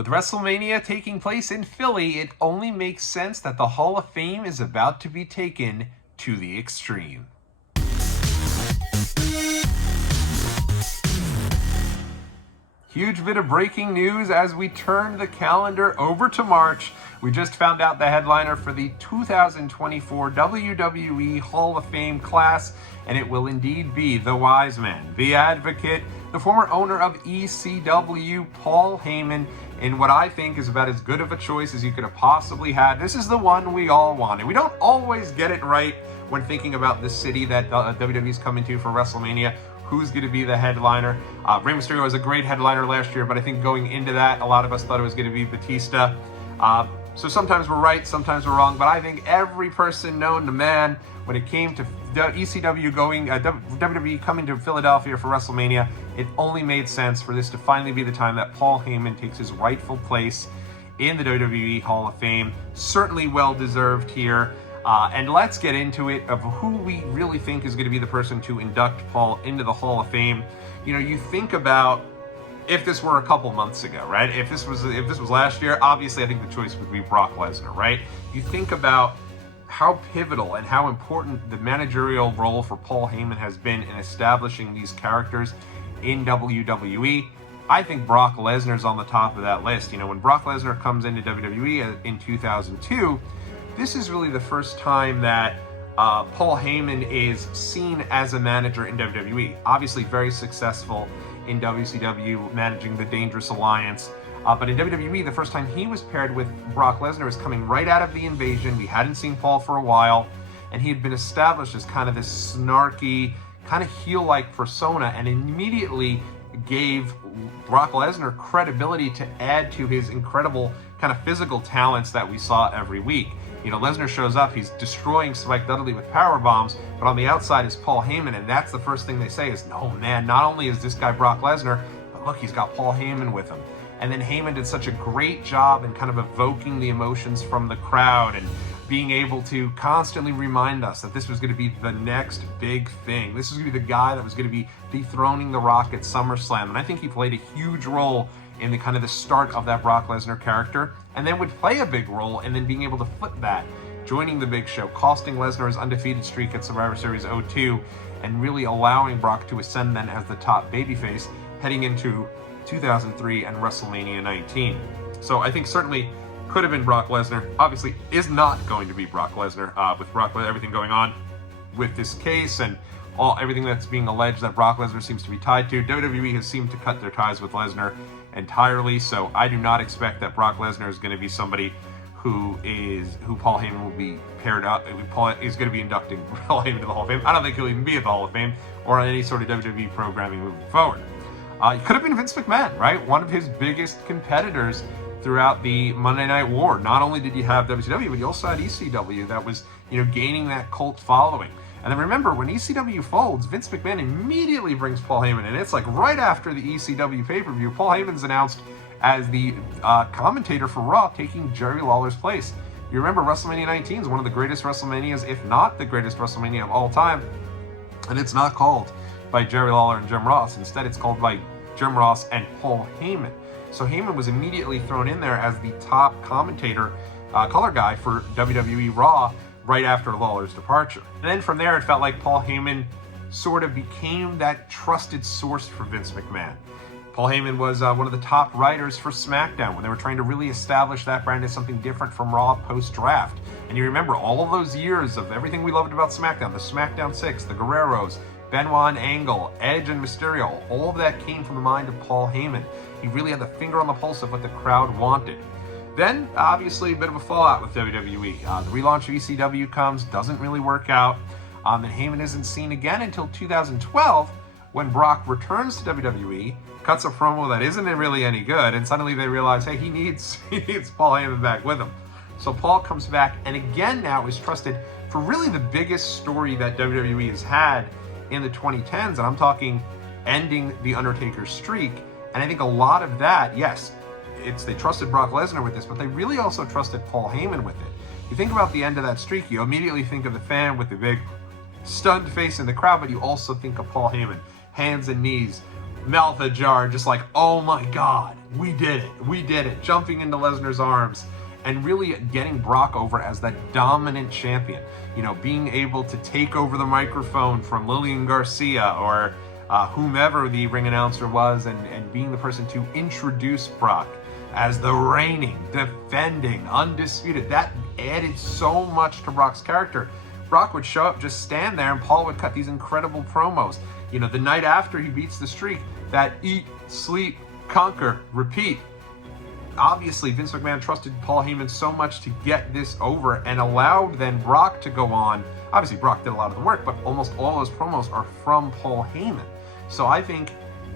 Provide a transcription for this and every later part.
With WrestleMania taking place in Philly, it only makes sense that the Hall of Fame is about to be taken to the extreme. Huge bit of breaking news as we turn the calendar over to March. We just found out the headliner for the 2024 WWE Hall of Fame class, and it will indeed be the Wise Man, the Advocate, the former owner of ECW, Paul Heyman, in what I think is about as good of a choice as you could have possibly had. This is the one we all wanted. We don't always get it right when thinking about the city that WWE is coming to for WrestleMania. Who's going to be the headliner? Rey Mysterio was a great headliner last year, but I think going into that, a lot of us thought it was going to be Batista. So sometimes we're right, sometimes we're wrong, but I think every person known to man, when it came to ECW WWE coming to Philadelphia for WrestleMania, it only made sense for this to finally be the time that Paul Heyman takes his rightful place in the WWE Hall of Fame. Certainly well deserved here. And let's get into it of who we really think is going to be the person to induct Paul into the Hall of Fame. You know, you think about if this were a couple months ago, right? If this was last year, obviously I think the choice would be Brock Lesnar, right? You think about how pivotal and how important the managerial role for Paul Heyman has been in establishing these characters in WWE. I think Brock Lesnar's on the top of that list. You know, when Brock Lesnar comes into WWE in 2002, this is really the first time that Paul Heyman is seen as a manager in WWE. Obviously very successful in WCW, managing the Dangerous Alliance. But in WWE, the first time he was paired with Brock Lesnar was coming right out of the Invasion. We hadn't seen Paul for a while, and he had been established as kind of this snarky, kind of heel-like persona, and immediately gave Brock Lesnar credibility to add to his incredible kind of physical talents that we saw every week. You know, Lesnar shows up, he's destroying Spike Dudley with power bombs, but on the outside is Paul Heyman, and that's the first thing they say is, no man, not only is this guy Brock Lesnar, but look, he's got Paul Heyman with him. And then Heyman did such a great job in kind of evoking the emotions from the crowd and being able to constantly remind us that this was going to be the next big thing. This was going to be the guy that was going to be dethroning The Rock at SummerSlam. And I think he played a huge role in the kind of the start of that Brock Lesnar character, and then would play a big role in then being able to flip that, joining the Big Show, costing Lesnar his undefeated streak at Survivor Series 02, and really allowing Brock to ascend then as the top babyface heading into 2003 and WrestleMania 19. So I think certainly could have been Brock Lesnar. Obviously is not going to be Brock Lesnar, with Brock Lesnar, everything going on with this case and everything that's being alleged that Brock Lesnar seems to be tied to. WWE has seemed to cut their ties with Lesnar entirely, so I do not expect that Brock Lesnar is going to be somebody who Paul Heyman will be paired up. Paul is going to be inducting Paul Heyman to the Hall of Fame. I don't think he'll even be at the Hall of Fame or on any sort of WWE programming moving forward. It could have been Vince McMahon, right? One of his biggest competitors throughout the Monday Night War. Not only did you have WCW, but you also had ECW that was, you know, gaining that cult following. And then remember, when ECW folds, Vince McMahon immediately brings Paul Heyman, and it's like right after the ECW pay-per-view, Paul Heyman's announced as the commentator for Raw, taking Jerry Lawler's place. You remember WrestleMania 19 is one of the greatest WrestleManias, if not the greatest WrestleMania of all time, and it's not called by Jerry Lawler and Jim Ross. Instead, it's called by Jim Ross and Paul Heyman. So Heyman was immediately thrown in there as the top commentator, color guy for WWE Raw, right after Lawler's departure. And then from there, it felt like Paul Heyman sort of became that trusted source for Vince McMahon. Paul Heyman was one of the top writers for SmackDown when they were trying to really establish that brand as something different from Raw post-draft. And you remember all of those years of everything we loved about SmackDown, the SmackDown 6, the Guerreros, Benoit and Angle, Edge and Mysterio, all of that came from the mind of Paul Heyman. He really had the finger on the pulse of what the crowd wanted. Then, obviously, a bit of a fallout with WWE. The relaunch of ECW comes, doesn't really work out, and Heyman isn't seen again until 2012, when Brock returns to WWE, cuts a promo that isn't really any good, and suddenly they realize, hey, he needs Paul Heyman back with him. So Paul comes back, and again now is trusted for really the biggest story that WWE has had in the 2010s, and I'm talking ending The Undertaker's streak. And I think a lot of that, yes, they trusted Brock Lesnar with this, but they really also trusted Paul Heyman with it. You think about the end of that streak, you immediately think of the fan with the big stunned face in the crowd, but you also think of Paul Heyman, hands and knees, mouth ajar, just like, oh my God, we did it, jumping into Lesnar's arms and really getting Brock over as that dominant champion. You know, being able to take over the microphone from Lillian Garcia or whomever the ring announcer was, and being the person to introduce Brock as the reigning, defending, undisputed. That added so much to Brock's character. Brock would show up, just stand there, and Paul would cut these incredible promos. You know, the night after he beats the streak, that eat, sleep, conquer, repeat. Obviously, Vince McMahon trusted Paul Heyman so much to get this over and allowed then Brock to go on. Obviously, Brock did a lot of the work, but almost all those promos are from Paul Heyman. So I think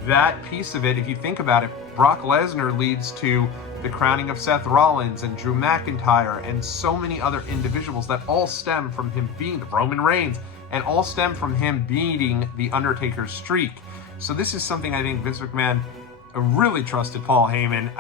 that piece of it, if you think about it, Brock Lesnar leads to the crowning of Seth Rollins and Drew McIntyre and so many other individuals that all stem from him being the Roman Reigns and all stem from him beating the Undertaker's streak. So this is something I think Vince McMahon really trusted Paul Heyman.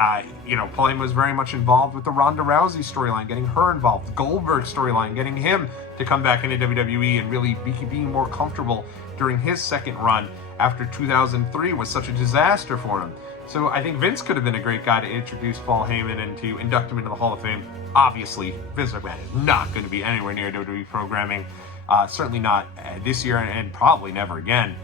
You know, Paul Heyman was very much involved with the Ronda Rousey storyline, getting her involved, the Goldberg storyline, getting him to come back into WWE and really being more comfortable during his second run after 2003 was such a disaster for him. So I think Vince could have been a great guy to introduce Paul Heyman and to induct him into the Hall of Fame. Obviously, Vince McMahon is not going to be anywhere near WWE programming. Certainly not this year and probably never again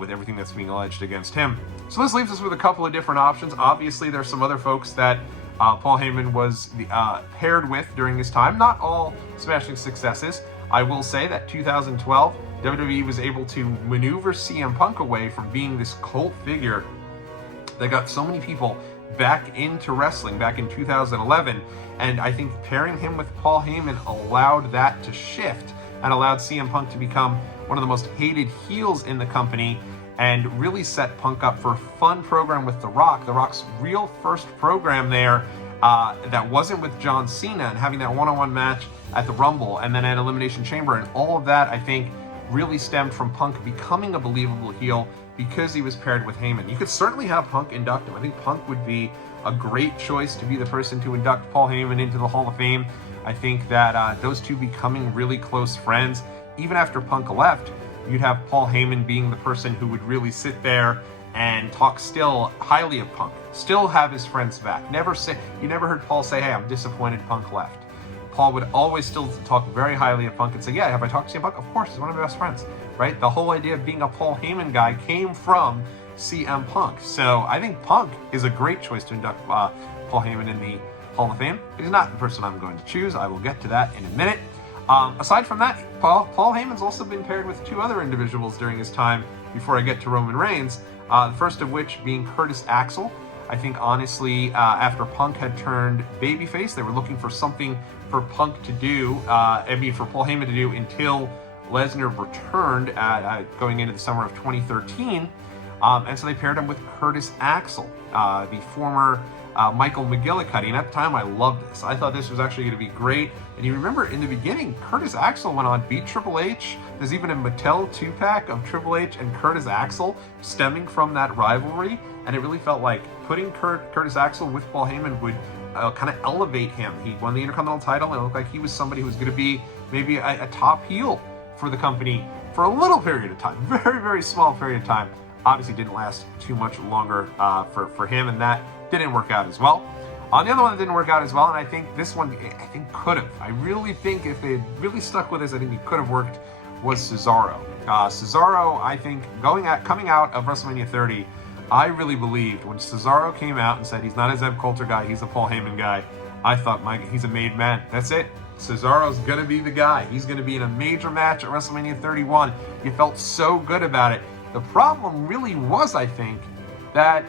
with everything that's being alleged against him. So this leaves us with a couple of different options. Obviously, there's some other folks that Paul Heyman was paired with during his time. Not all smashing successes. I will say that 2012, WWE was able to maneuver CM Punk away from being this cult figure that got so many people back into wrestling back in 2011. And I think pairing him with Paul Heyman allowed that to shift and allowed CM Punk to become one of the most hated heels in the company and really set Punk up for a fun program with The Rock. The Rock's real first program there that wasn't with John Cena, and having that one-on-one match at the Rumble and then at Elimination Chamber, and all of that, I think, really stemmed from Punk becoming a believable heel because he was paired with Heyman. You could certainly have Punk induct him. I think Punk would be a great choice to be the person to induct Paul Heyman into the Hall of Fame. I think that those two becoming really close friends, even after Punk left, you'd have Paul Heyman being the person who would really sit there and talk still highly of Punk, still have his friends back. You never heard Paul say, hey, I'm disappointed Punk left. Paul would always still talk very highly of Punk and say, yeah, have I talked to CM Punk? Of course, he's one of my best friends, right? The whole idea of being a Paul Heyman guy came from CM Punk. So I think Punk is a great choice to induct Paul Heyman in the Hall of Fame. He's not the person I'm going to choose. I will get to that in a minute. Aside from that, Paul Heyman's also been paired with two other individuals during his time before I get to Roman Reigns, the first of which being Curtis Axel. I think, honestly, after Punk had turned babyface, they were looking for something for Punk to do, for Paul Heyman to do until Lesnar returned going into the summer of 2013. And so they paired him with Curtis Axel, the former Michael McGillicuddy. And at the time, I loved this. I thought this was actually going to be great. And you remember in the beginning, Curtis Axel went on, beat Triple H. There's even a Mattel 2-pack of Triple H and Curtis Axel stemming from that rivalry. And it really felt like putting Curtis Axel with Paul Heyman would kind of elevate him. He won the Intercontinental title, and it looked like he was somebody who was going to be maybe a top heel for the company for a little period of time. Very, very small period of time. Obviously didn't last too much longer for him, and that didn't work out as well. The other one that didn't work out as well, and I think this one, could have. I really think if they had really stuck with this, I think it could have worked, was Cesaro. Cesaro, I think, coming out of WrestleMania 30, I really believed when Cesaro came out and said he's not a Zeb Coulter guy, he's a Paul Heyman guy, I thought, he's a made man. That's it. Cesaro's going to be the guy. He's going to be in a major match at WrestleMania 31. You felt so good about it. The problem really was, I think, that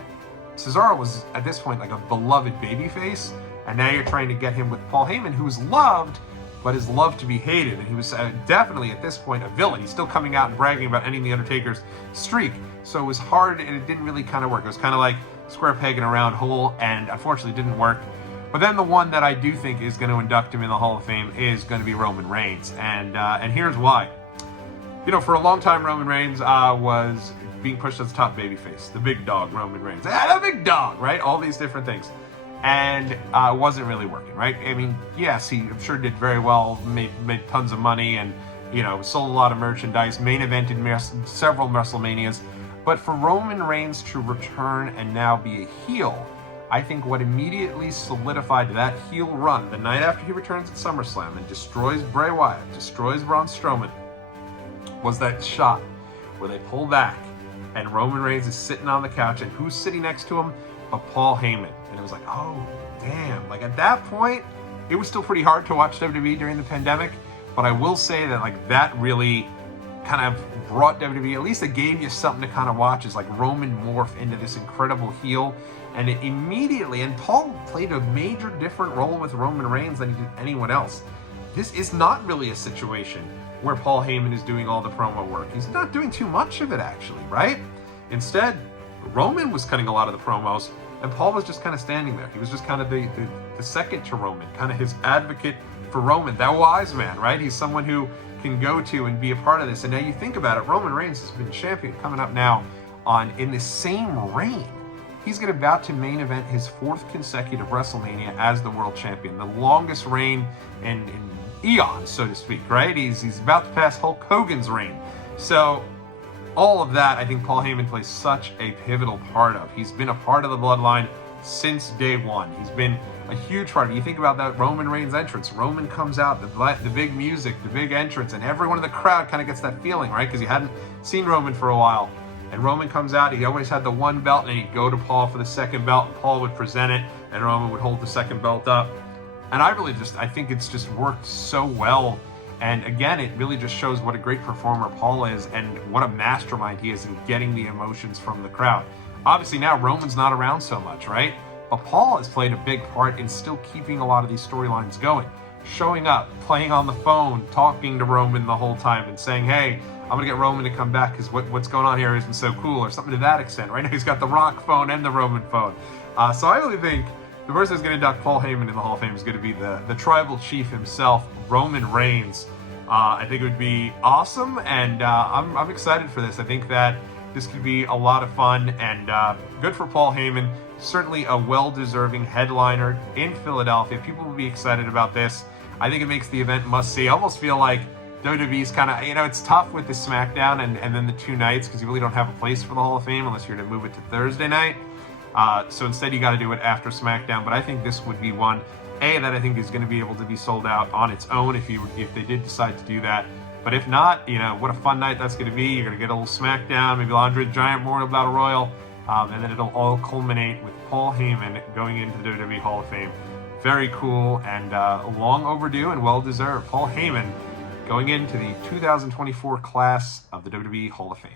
Cesaro was, at this point, like a beloved babyface, and now you're trying to get him with Paul Heyman, who's loved, but is loved to be hated, and he was definitely, at this point, a villain. He's still coming out and bragging about ending The Undertaker's streak, so it was hard, and it didn't really kind of work. It was kind of like square peg in a round hole, and unfortunately didn't work. But then the one that I do think is going to induct him in the Hall of Fame is going to be Roman Reigns, and here's why. You know, for a long time, Roman Reigns was being pushed as top babyface. The big dog, Roman Reigns. The big dog, right? All these different things. And it wasn't really working, right? I mean, yes, he I'm sure did very well, made tons of money, and, you know, sold a lot of merchandise, main evented several WrestleManias. But for Roman Reigns to return and now be a heel, I think what immediately solidified that heel run the night after he returns at SummerSlam and destroys Bray Wyatt, destroys Braun Strowman, was that shot where they pull back and Roman Reigns is sitting on the couch, and who's sitting next to him but Paul Heyman. And it was like, oh, damn. Like at that point, it was still pretty hard to watch WWE during the pandemic, but I will say that like that really kind of brought WWE, at least it gave you something to kind of watch, is like Roman morph into this incredible heel. And it immediately, and Paul played a major different role with Roman Reigns than he did anyone else. This is not really a situation where Paul Heyman is doing all the promo work. He's not doing too much of it actually, right? Instead, Roman was cutting a lot of the promos, and Paul was just kind of standing there. He was just kind of the second to Roman, kind of his advocate for Roman, that wise man, right? He's someone who can go to and be a part of this. And now you think about it, Roman Reigns has been champion coming up now in the same reign. He's about to main event his 4th consecutive WrestleMania as the world champion, the longest reign in eons, so to speak, right? He's about to pass Hulk Hogan's reign. So all of that, I think Paul Heyman plays such a pivotal part of. He's been a part of the bloodline since day one. He's been a huge part of it. You think about that Roman Reigns entrance. Roman comes out, the big music, the big entrance, and everyone in the crowd kind of gets that feeling, right? Because you hadn't seen Roman for a while. And Roman comes out, he always had the one belt, and he'd go to Paul for the second belt, and Paul would present it, and Roman would hold the second belt up. And I think it's just worked so well. And again, it really just shows what a great performer Paul is and what a mastermind he is in getting the emotions from the crowd. Obviously now Roman's not around so much, right? But Paul has played a big part in still keeping a lot of these storylines going. Showing up, playing on the phone, talking to Roman the whole time and saying, hey, I'm going to get Roman to come back because what's going on here isn't so cool, or something to that extent. Right now he's got the Rock phone and the Roman phone. So I really think the person who's going to induct Paul Heyman in the Hall of Fame is going to be the tribal chief himself, Roman Reigns. I think it would be awesome, and I'm excited for this. I think that this could be a lot of fun, and good for Paul Heyman. Certainly a well-deserving headliner in Philadelphia. People will be excited about this. I think it makes the event must-see. I almost feel like WWE's kind of, it's tough with the SmackDown and then the 2 nights because you really don't have a place for the Hall of Fame unless you're to move it to Thursday night. So instead you got to do it after SmackDown. But I think this would be one, that I think is going to be able to be sold out on its own if they did decide to do that. But if not, what a fun night that's going to be. You're going to get a little SmackDown, maybe Andre the Giant Memorial Battle Royal, and then it'll all culminate with Paul Heyman going into the WWE Hall of Fame. Very cool and long overdue and well-deserved. Paul Heyman going into the 2024 class of the WWE Hall of Fame.